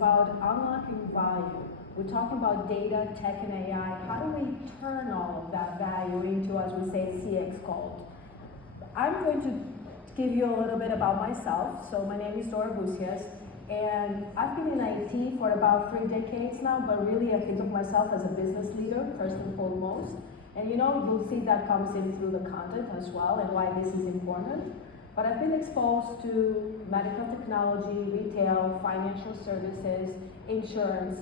about unlocking value. We're talking about data, tech, and AI. How do we turn all of that value into, as we say, CX Gold? I'm going to give you a little bit about myself. So my name is Dora Bucias, and I've been in IT for about 3 decades now, but really I think of myself as a business leader, first and foremost. And you'll see that comes in through the content as well, and why this is important. But I've been exposed to medical technology, retail, financial services, insurance,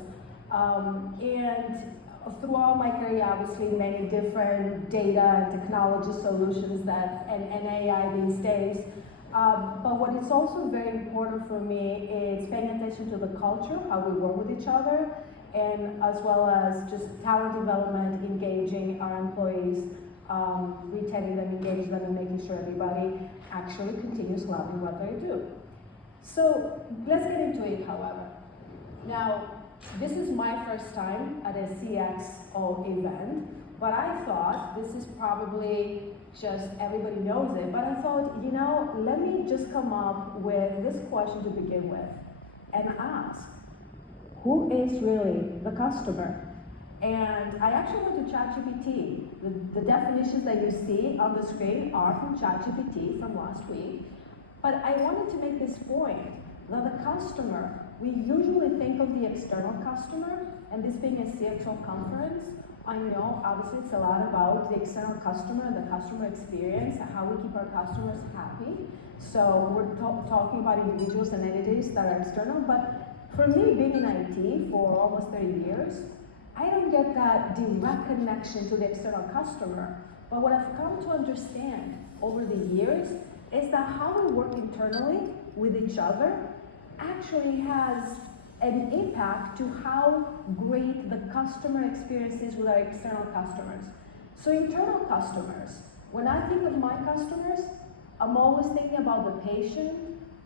and throughout my career, obviously, many different data and technology solutions and AI these days. But what is also very important for me is paying attention to the culture, how we work with each other, and as well as just talent development, engaging our employees, retaining them, engaging them, and making sure everybody actually continues loving what they do. So let's get into it, however. Now, this is my first time at a CXO event, but I thought this is probably just everybody knows it, but I thought, let me just come up with this question to begin with and ask, who is really the customer? And I actually went to ChatGPT. The definitions that you see on the screen are from ChatGPT from last week, but I wanted to make this point that the customer, we usually think of the external customer, and this being a CXO conference, I know obviously it's a lot about the external customer, the customer experience, and how we keep our customers happy. So we're talking about individuals and entities that are external, but for me, being in IT for almost 30 years, I don't get that direct connection to the external customer. But what I've come to understand over the years is that how we work internally with each other actually has an impact to how great the customer experience is with our external customers. So internal customers, when I think of my customers, I'm always thinking about the patient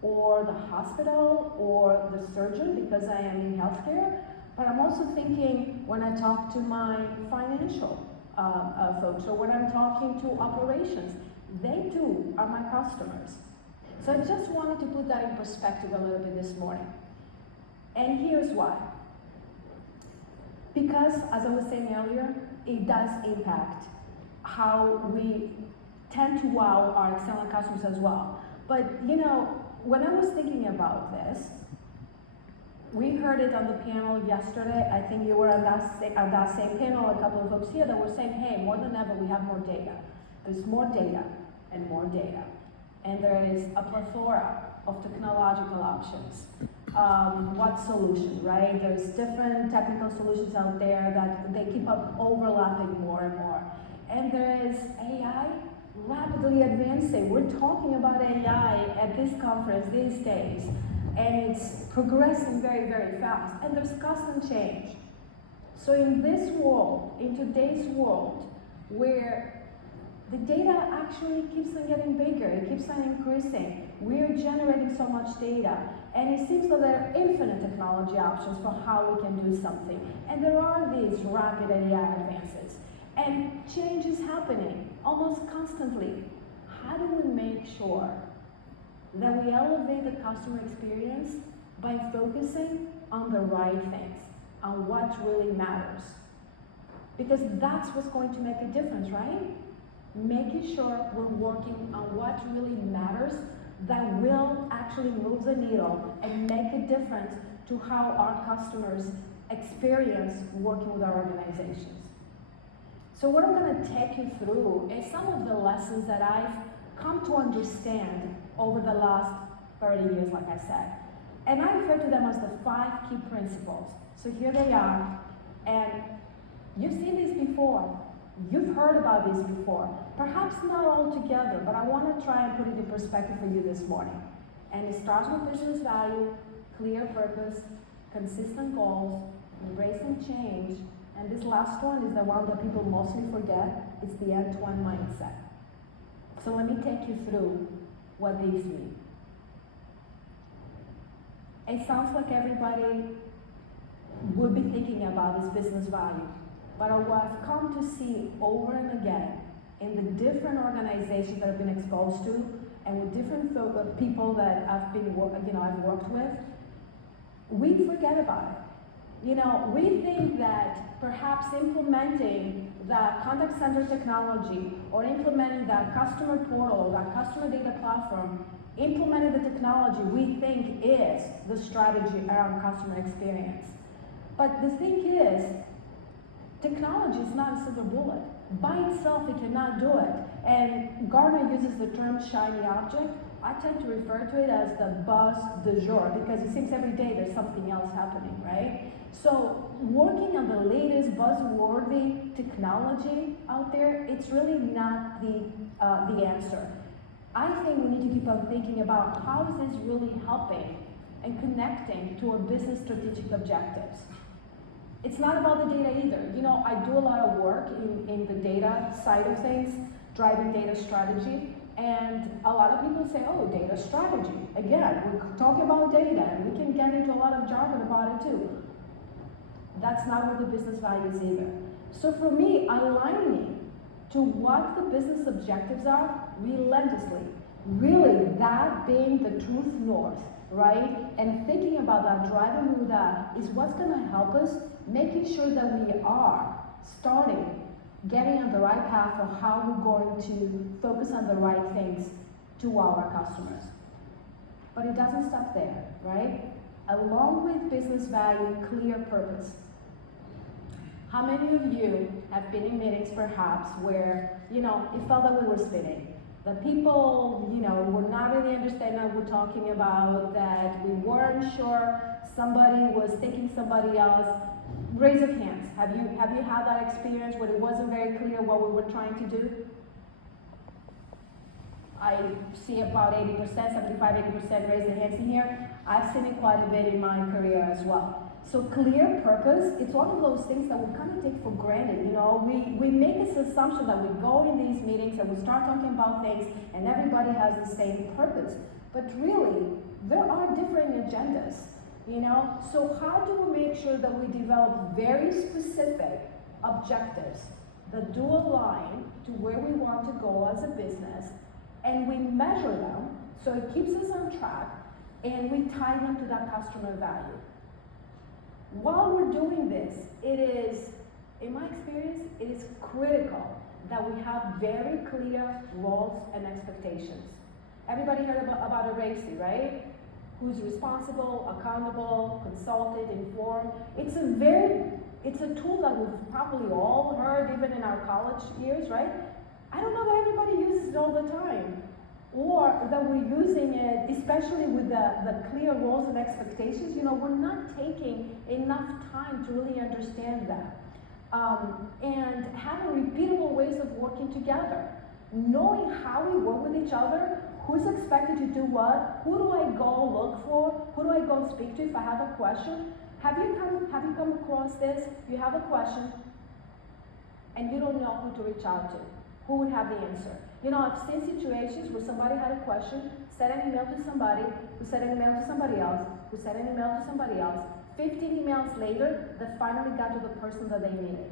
or the hospital or the surgeon because I am in healthcare, but I'm also thinking when I talk to my financial folks or when I'm talking to operations, they too are my customers. So I just wanted to put that in perspective a little bit this morning. And here's why. Because, as I was saying earlier, it does impact how we tend to wow our external customers as well. But, when I was thinking about this, we heard it on the panel yesterday. I think you were on that same panel, a couple of folks here that were saying, hey, more than ever, we have more data. There's more data and more data. And there is a plethora of technological options. What solution, right? There's different technical solutions out there that they keep up overlapping more and more. And there is AI rapidly advancing. We're talking about AI at this conference these days, and it's progressing very, very fast. And there's constant change. So in this world, in today's world, where the data actually keeps on getting bigger, it keeps on increasing. We're generating so much data, and it seems that there are infinite technology options for how we can do something. And there are these rapid AI advances, and change is happening almost constantly. How do we make sure that we elevate the customer experience by focusing on the right things, on what really matters? Because that's what's going to make a difference, right? Making sure we're working on what really matters that will actually move the needle and make a difference to how our customers experience working with our organizations. So what I'm going to take you through is some of the lessons that I've come to understand over the last 30 years, like I said. And I refer to them as the 5 key principles. So here they are, and you've seen these before. You've heard about these before. Perhaps not all together, but I want to try and put it in perspective for you this morning. And it starts with business value, clear purpose, consistent goals, embracing change, and this last one is the one that people mostly forget. It's the end-to-end mindset. So let me take you through what these mean. It sounds like everybody would be thinking about this business value. But what I've come to see over and again in the different organizations that I've been exposed to, and with different people that I've worked with, we forget about it. You know, we think that perhaps implementing the contact center technology or implementing that customer portal, that customer data platform, implementing the technology we think is the strategy around customer experience. But the thing is, technology is not a silver bullet. By itself, it cannot do it. And Gartner uses the term shiny object. I tend to refer to it as the buzz du jour, because it seems every day there's something else happening, right? So working on the latest buzzworthy technology out there, it's really not the answer. I think we need to keep on thinking about how is this really helping and connecting to our business strategic objectives. It's not about the data either. You know, I do a lot of work in the data side of things, driving data strategy, and a lot of people say, oh, data strategy. Again, we're talking about data, and we can get into a lot of jargon about it too. That's not where the business value is either. So for me, aligning to what the business objectives are relentlessly, really that being the truth north, right? And thinking about that, driving with that is what's gonna help us making sure that we are starting, getting on the right path of how we're going to focus on the right things to our customers. But it doesn't stop there, right? Along with business value, clear purpose. How many of you have been in meetings perhaps where, you know, it felt that we were spinning? The people, you know, were not really understanding what we're talking about, that we weren't sure somebody was taking somebody else. Raise of hands. Have you had that experience where it wasn't very clear what we were trying to do? I see about 80%, 75, 80% raise their hands in here. I've seen it quite a bit in my career as well. So clear purpose, it's one of those things that we kind of take for granted. You know, we make this assumption that we go in these meetings and we start talking about things and everybody has the same purpose. But really, there are different agendas, you know? So how do we make sure that we develop very specific objectives that do align to where we want to go as a business, and we measure them so it keeps us on track, and we tie them to that customer value? While we're doing this, it is, in my experience, it is critical that we have very clear roles and expectations. Everybody heard about a RACI, right? Who's responsible, accountable, consulted, informed. It's a tool that we've probably all heard even in our college years, right? I don't know that everybody uses it all the time, or that we're using it, especially with the clear roles and expectations. You know, we're not taking enough time to really understand that. And having repeatable ways of working together, knowing how we work with each other, who's expected to do what, who do I go look for, who do I go speak to if I have a question. Have you come across this? You have a question, and you don't know who to reach out to. Who would have the answer? You know, I've seen situations where somebody had a question, sent an email to somebody, who sent an email to somebody else, who sent an email to somebody else. 15 emails later, they finally got to the person that they needed.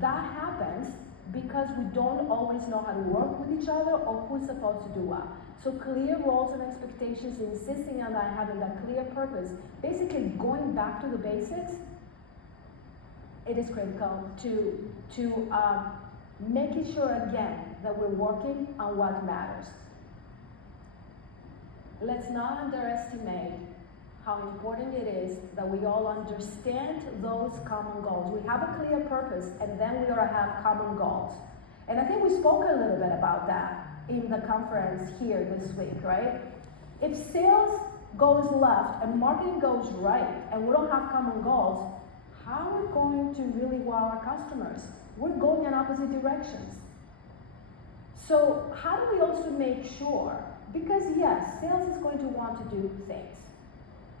That happens because we don't always know how to work with each other or who's supposed to do what. So clear roles and expectations, insisting on that, having that clear purpose, basically going back to the basics, it is critical to making sure, again, that we're working on what matters. Let's not underestimate how important it is that we all understand those common goals. We have a clear purpose, and then we ought to have common goals. And I think we spoke a little bit about that in the conference here this week, right? If sales goes left and marketing goes right, and we don't have common goals, how are we going to really wow our customers? We're going in opposite directions. So how do we also make sure, because yes, sales is going to want to do things.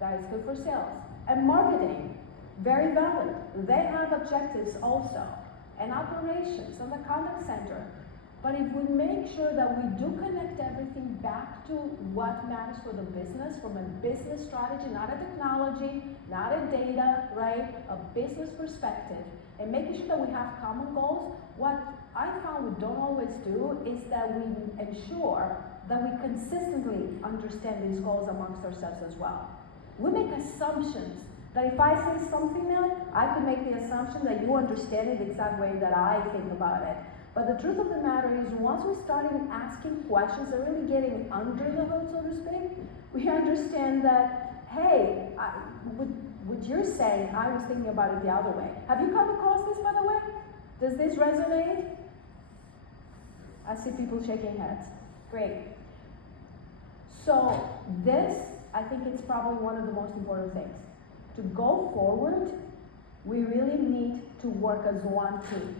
That is good for sales. And marketing, very valid. They have objectives also. And operations and the contact center. But if we make sure that we do connect everything back to what matters for the business, from a business strategy, not a technology, not a data, right? A business perspective, and making sure that we have common goals, what I found we don't always do is that we ensure that we consistently understand these goals amongst ourselves as well. We make assumptions that if I say something now, I could make the assumption that you understand it the exact way that I think about it. But the truth of the matter is, once we started asking questions and really getting under the hood, so to speak, we understand that, hey, what you're saying, I was thinking about it the other way. Have you come across this, by the way? Does this resonate? I see people shaking heads. Great. So this, I think it's probably one of the most important things. To go forward, we really need to work as one team.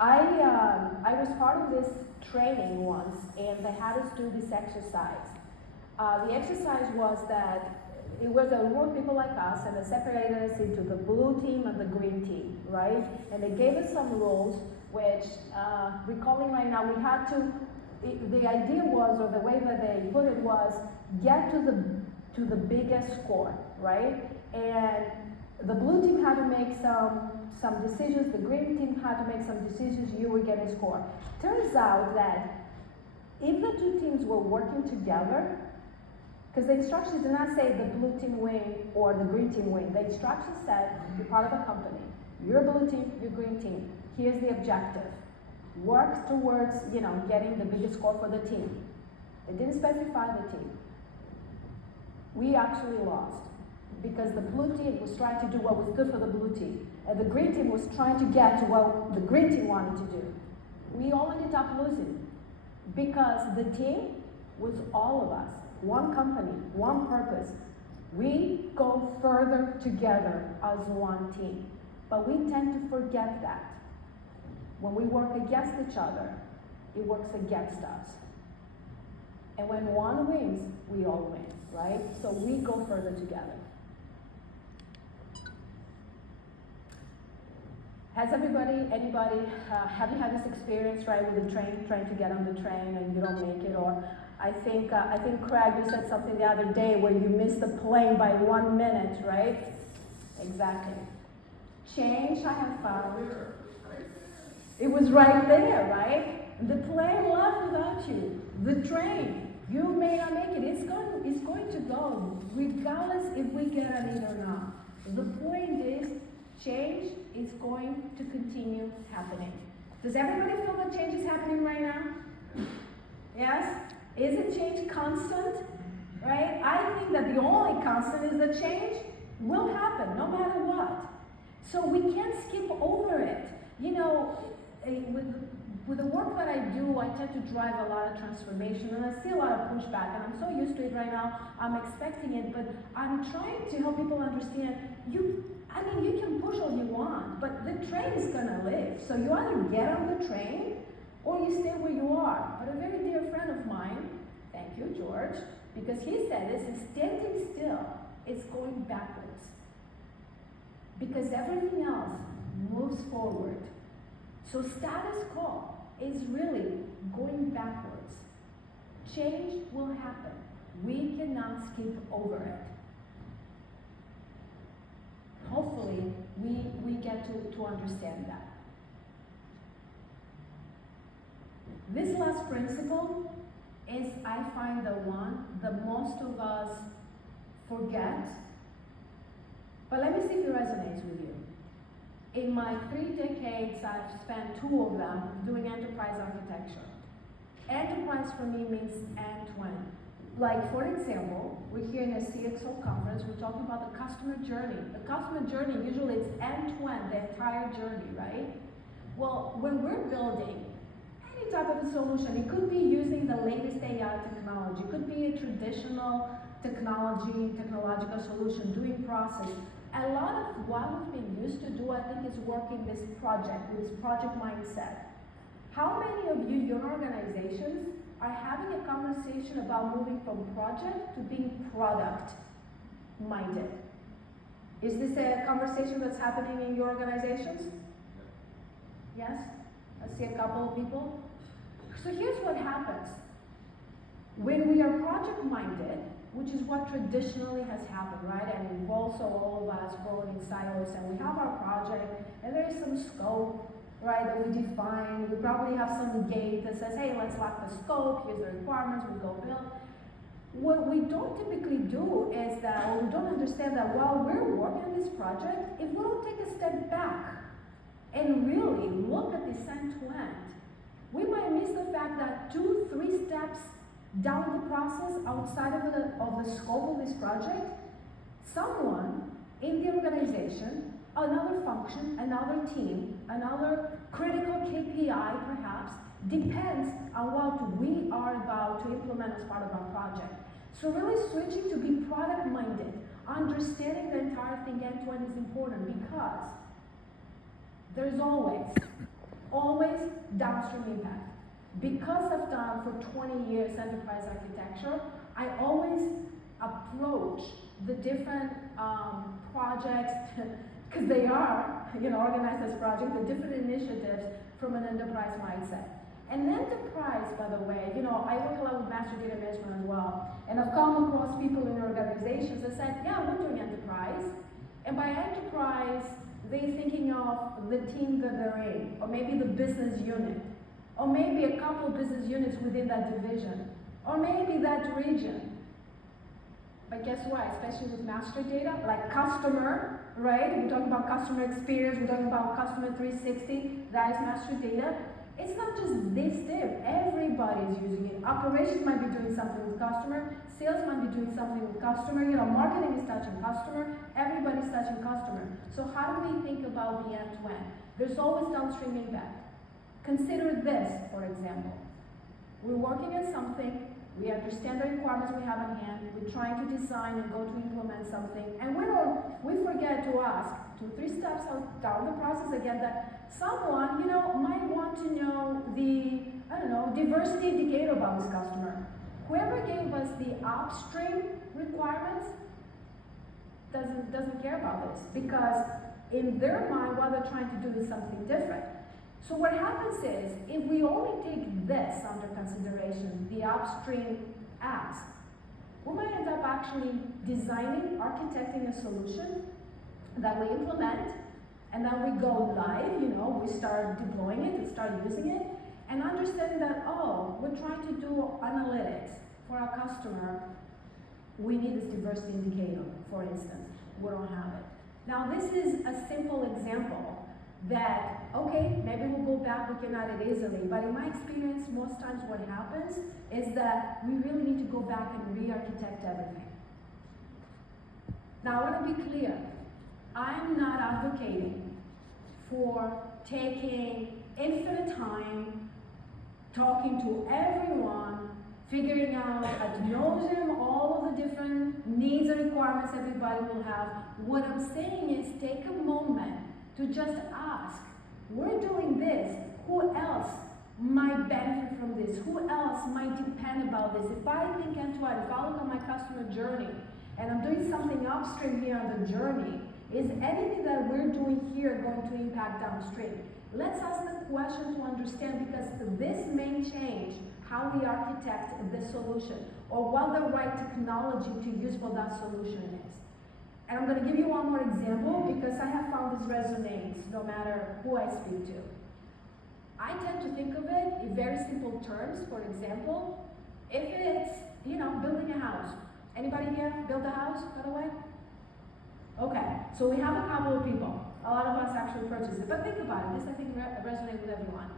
I was part of this training once, and they had us do this exercise. The exercise was that it was a group of people like us, and they separated us into the blue team and the green team, right? And they gave us some rules, which, recalling right now, we had to, the idea was, or the way that they put it was, get to the biggest score, right? And the blue team had to make some decisions, the green team had to make some decisions, you were getting a score. Turns out that if the two teams were working together, because the instructions did not say the blue team win or the green team win. The instructions said, you're part of a company, you're blue team, you're green team. Here's the objective. Work towards, getting the biggest score for the team. They didn't specify the team. We actually lost because the blue team was trying to do what was good for the blue team, and the green team was trying to get to what the green team wanted to do. We all ended up losing because the team was all of us, one company, one purpose. We go further together as one team, but we tend to forget that. When we work against each other, it works against us. And when one wins, we all win, right? So we go further together. Has anybody, have you had this experience, right, with the train, trying to get on the train and you don't make it? Or I think Craig, you said something the other day where you missed the plane by 1 minute, right? Exactly. Change, I have found. It was right there, right? The plane left without you. The train, you may not make it. It's going to go, regardless if we get on it or not. The point is, change is going to continue happening. Does everybody feel that change is happening right now? Yes? Isn't change constant? Right? I think that the only constant is that change will happen no matter what. So we can't skip over it. With the work that I do, I tend to drive a lot of transformation, and I see a lot of pushback, and I'm so used to it right now, I'm expecting it, but I'm trying to help people understand, you can push all you want, but the train is gonna live. So you either get on the train, or you stay where you are. But a very dear friend of mine, thank you, George, because he said this, is standing still, it's going backwards. Because everything else moves forward. So status quo is really going backwards. Change will happen. We cannot skip over it. Hopefully, we get to understand that. This last principle is, I find, the one that most of us forget. But let me see if it resonates with you. In my 3 decades, I've spent 2 of them doing enterprise architecture. Enterprise for me means end-to-end. Like, for example, we're here in a CXO conference, we're talking about the customer journey. The customer journey, usually it's end-to-end, the entire journey, right? Well, when we're building any type of a solution, it could be using the latest AI technology, it could be a traditional technological solution, doing process. A lot of what we've been used to do, I think, is working this project, with this project mindset. How many of you, your organizations, are having a conversation about moving from project to being product-minded? Is this a conversation that's happening in your organizations? Yes? I see a couple of people. So here's what happens. When we are project-minded, which is what traditionally has happened, right? And we've also, all of us, grown in silos, and we have our project, and there is some scope, right, that we define. We probably have some gate that says, hey, let's lock the scope, here's the requirements, we go build. What we don't typically do is that, or we don't understand that while we're working on this project, if we don't take a step back and really look at this end to end, we might miss the fact that 2-3 steps down the process outside of the scope of this project, someone in the organization, another function, another team, another critical KPI perhaps, depends on what we are about to implement as part of our project. So really switching to be product minded, understanding the entire thing end to end is important because there's always downstream impact. Because I've done for 20 years enterprise architecture, I always approach the different projects, because they are organized as projects, the different initiatives from an enterprise mindset. And enterprise, by the way, I work a lot with master data management as well, and I've come across people in organizations that said, yeah, we're doing enterprise, and by enterprise, they're thinking of the team that they're in, or maybe the business unit, or maybe a couple of business units within that division, or maybe that region. But guess what, especially with master data, like customer, right? We're talking about customer experience, we're talking about customer 360, that is master data. It's not just this team, everybody's using it. Operations might be doing something with customer, sales might be doing something with customer, marketing is touching customer, everybody's touching customer. So how do we think about the end-to-end? There's always downstream impact. Consider this, for example. We're working on something, we understand the requirements we have on hand, we're trying to design and go to implement something, and we forget to ask 2-3 steps down the process again that someone, might want to know the, diversity indicator about this customer. Whoever gave us the upstream requirements doesn't care about this because in their mind, what they're trying to do is something different. So what happens is, if we only take this under consideration, the upstream ask, we might end up actually designing, architecting a solution that we implement, and then we go live, we start deploying it, we start using it, and understanding that, we're trying to do analytics for our customer, we need this diversity indicator, for instance. We don't have it. Now this is a simple example that, okay, maybe we'll go back looking at it easily, but in my experience, most times what happens is that we really need to go back and re-architect everything. Now I want to be clear, I'm not advocating for taking infinite time, talking to everyone, figuring out ad nauseum all of the different needs and requirements everybody will have. What I'm saying is take a moment to just ask, we're doing this, who else might benefit from this? Who else might depend about this? If I think end-to-end, if I look at my customer journey, and I'm doing something upstream here on the journey, is anything that we're doing here going to impact downstream? Let's ask the question to understand, because this may change how we architect the solution, or what the right technology to use for that solution is. And I'm going to give you one more example because I have found this resonates no matter who I speak to. I tend to think of it in very simple terms. For example, if it's, building a house. Anybody here build a house, by the way? Okay, so we have a couple of people. A lot of us actually purchase it. But think about it. This, I think, resonates with everyone.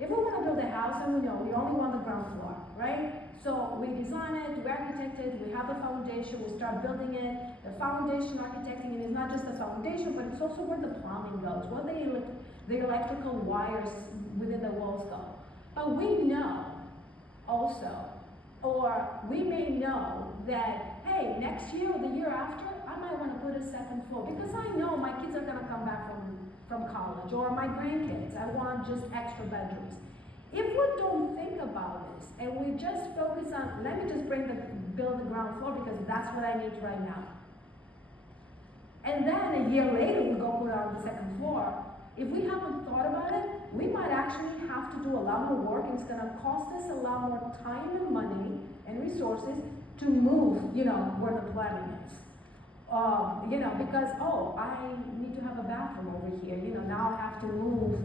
If we want to build a house, and we know we only want the ground floor, right? So we design it, we architect it, we have the foundation, we start building it. The foundation architecting it is not just the foundation, but it's also where the plumbing goes, where the electrical wires within the walls go. But we know also, or we may know that, hey, next year or the year after, I might want to put a second floor because I know my kids are going to come back from college, or my grandkids, I want just extra bedrooms. If we don't think about this and we just focus on, let me just build the ground floor because that's what I need right now. And then a year later we go put on the second floor. If we haven't thought about it, we might actually have to do a lot more work, and it's going to cost us a lot more time and money and resources to move, where the plumbing is. Because, I need to have a bathroom over here, now I have to move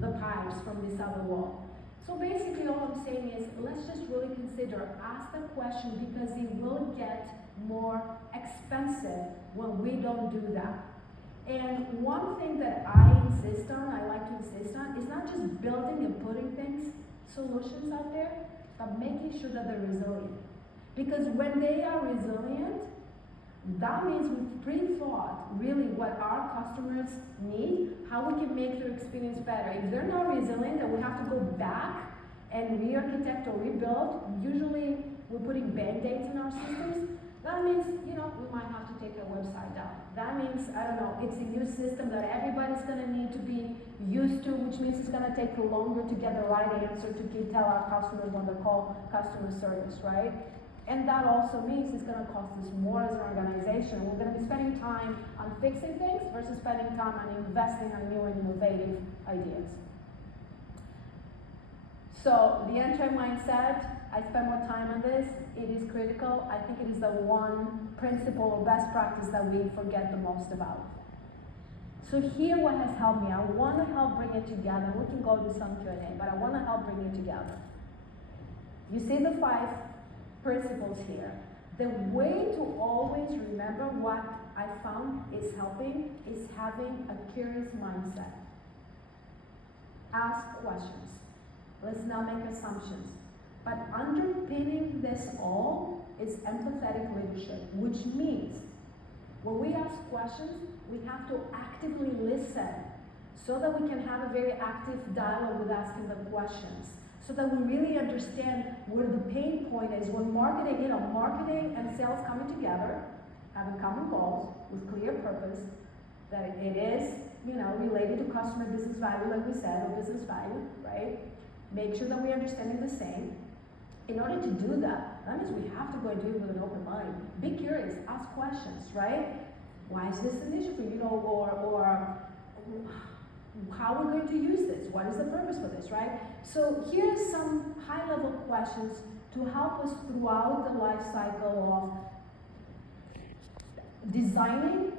the pipes from this other wall. So basically all I'm saying is, let's just really consider, ask the question, because it will get more expensive when we don't do that. And one thing that I insist on, I like to insist on, is not just building and putting things, solutions out there, but making sure that they're resilient. Because when they are resilient, that means we've pre-thought really what our customers need, how we can make their experience better. If they're not resilient and we have to go back and re-architect or rebuild, usually we're putting band-aids in our systems. That means, we might have to take our website down. That means, I don't know, it's a new system that everybody's gonna need to be used to, which means it's gonna take longer to get the right answer to tell our customers when they call customer service, right? And that also means it's gonna cost us more as an organization. We're gonna be spending time on fixing things versus spending time on investing in new and innovative ideas. So the end-to-end mindset, I spend more time on this. It is critical. I think it is the one principle or best practice that we forget the most about. So here what has helped me, I want to help bring it together. We can go to some Q&A, but I want to help bring it together. You see the 5 principles here. The way to always remember what I found is helping is having a curious mindset. Ask questions. Let's not make assumptions. But underpinning this all is empathetic leadership, which means when we ask questions, we have to actively listen so that we can have a very active dialogue with asking the questions, so that we really understand where the pain point is when marketing and sales coming together, having common goals with clear purpose, that it is, related to customer business value, like we said, or business value, right? Make sure that we're understanding the same. In order to do that, that means we have to go and do it with an open mind. Be curious, ask questions, right? Why is this an issue for you? Or how are we going to use this? What is the purpose for this, right? So here's some high-level questions to help us throughout the life cycle of designing